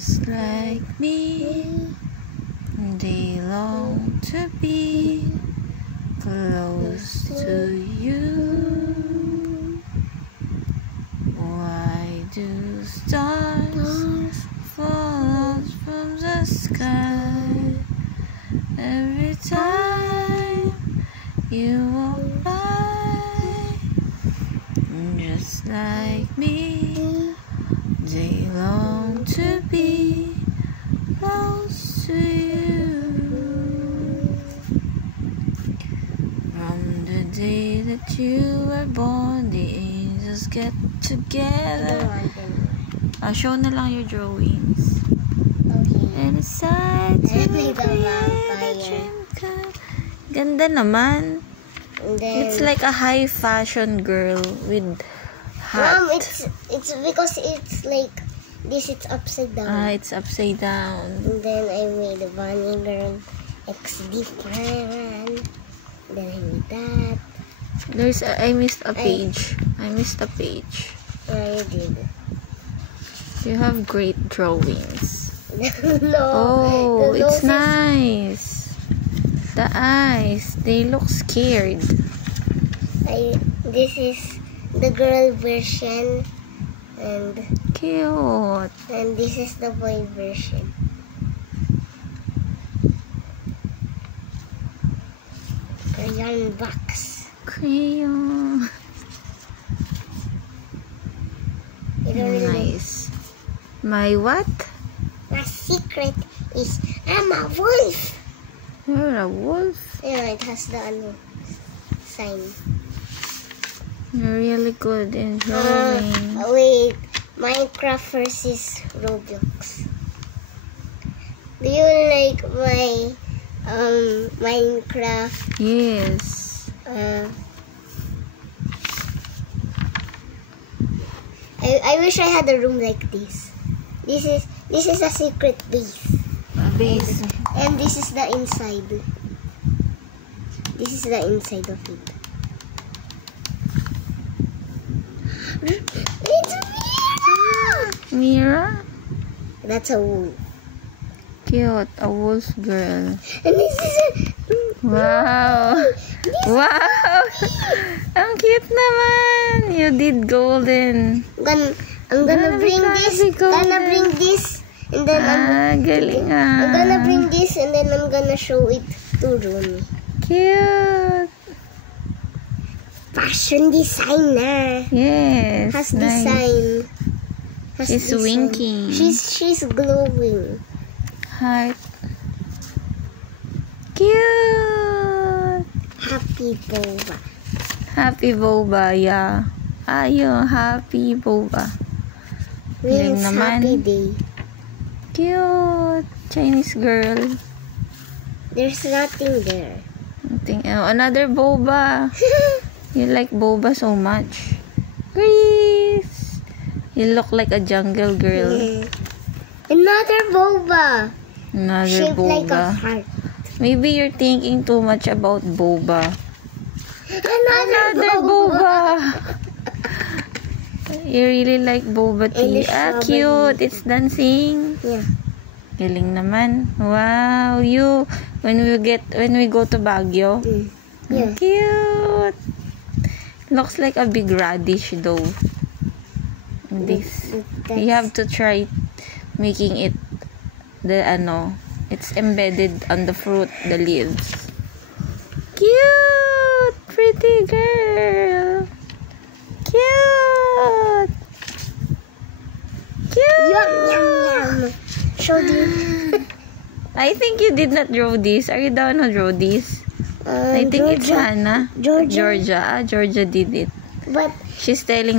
Just like me, they long to be close to you. Why do stars fall out from the sky every time you walk by? Just like me, they long to be close to you. From the day that you were born, the angels get together. Show na lang your drawings. Okay. And aside to create a dream come. Ganda naman. It's like a high fashion girl with hat. Mom, it's because it's like this. It's upside down. It's upside down. And then I made a bunny girl. X different. Then I made that. I missed a page. I missed a page. Yeah, you did. You have great drawings. No. Oh, it's nice. The eyes, they look scared. This is the girl version, and Cute. and this is the boy version. Crayon box. Crayon. You don't really know. Nice. My what? My secret is I'm a wolf. You're a wolf. Yeah, it has the sign. You're really good in drawing. Wait, Minecraft versus Roblox. Do you like my Minecraft? Yes. I wish I had a room like this. This is a secret base. Base. And this is the inside. This is the inside of it. It's Mira! Mira? That's a wolf. Cute. A wolf girl. And this is a... Wow. Wow. Ang cute naman. You did golden. I'm gonna bring this. Gonna bring this. And then galing I'm gonna bring this and then I'm gonna show it to Rooney. Cute. Fashion designer. Yes. Has nice. design. Has She's design. winking. She's glowing. Heart. Cute. Happy boba. Happy boba, yeah. Ayo, happy boba. Means naman. happy day. Cute. Chinese girl. There's nothing there. Another boba. You like boba so much. Grease. You look like a jungle girl. Another boba. Another Shaped boba. like a heart. Maybe you're thinking too much about boba. Another boba. You really like boba tea. Cute. It's dancing. Yeah. Galing naman. Wow. You, when we go to Baguio. Yeah. Cute. Looks like a big radish though. This. You have to try making it it's embedded on the fruit, the leaves. Cute! Pretty girl! Cute! Cute! Yum, yum, yum. Show them. I think you did not draw this. Are you down to draw this? I think it's Hannah. Georgia. Georgia did it. But She's telling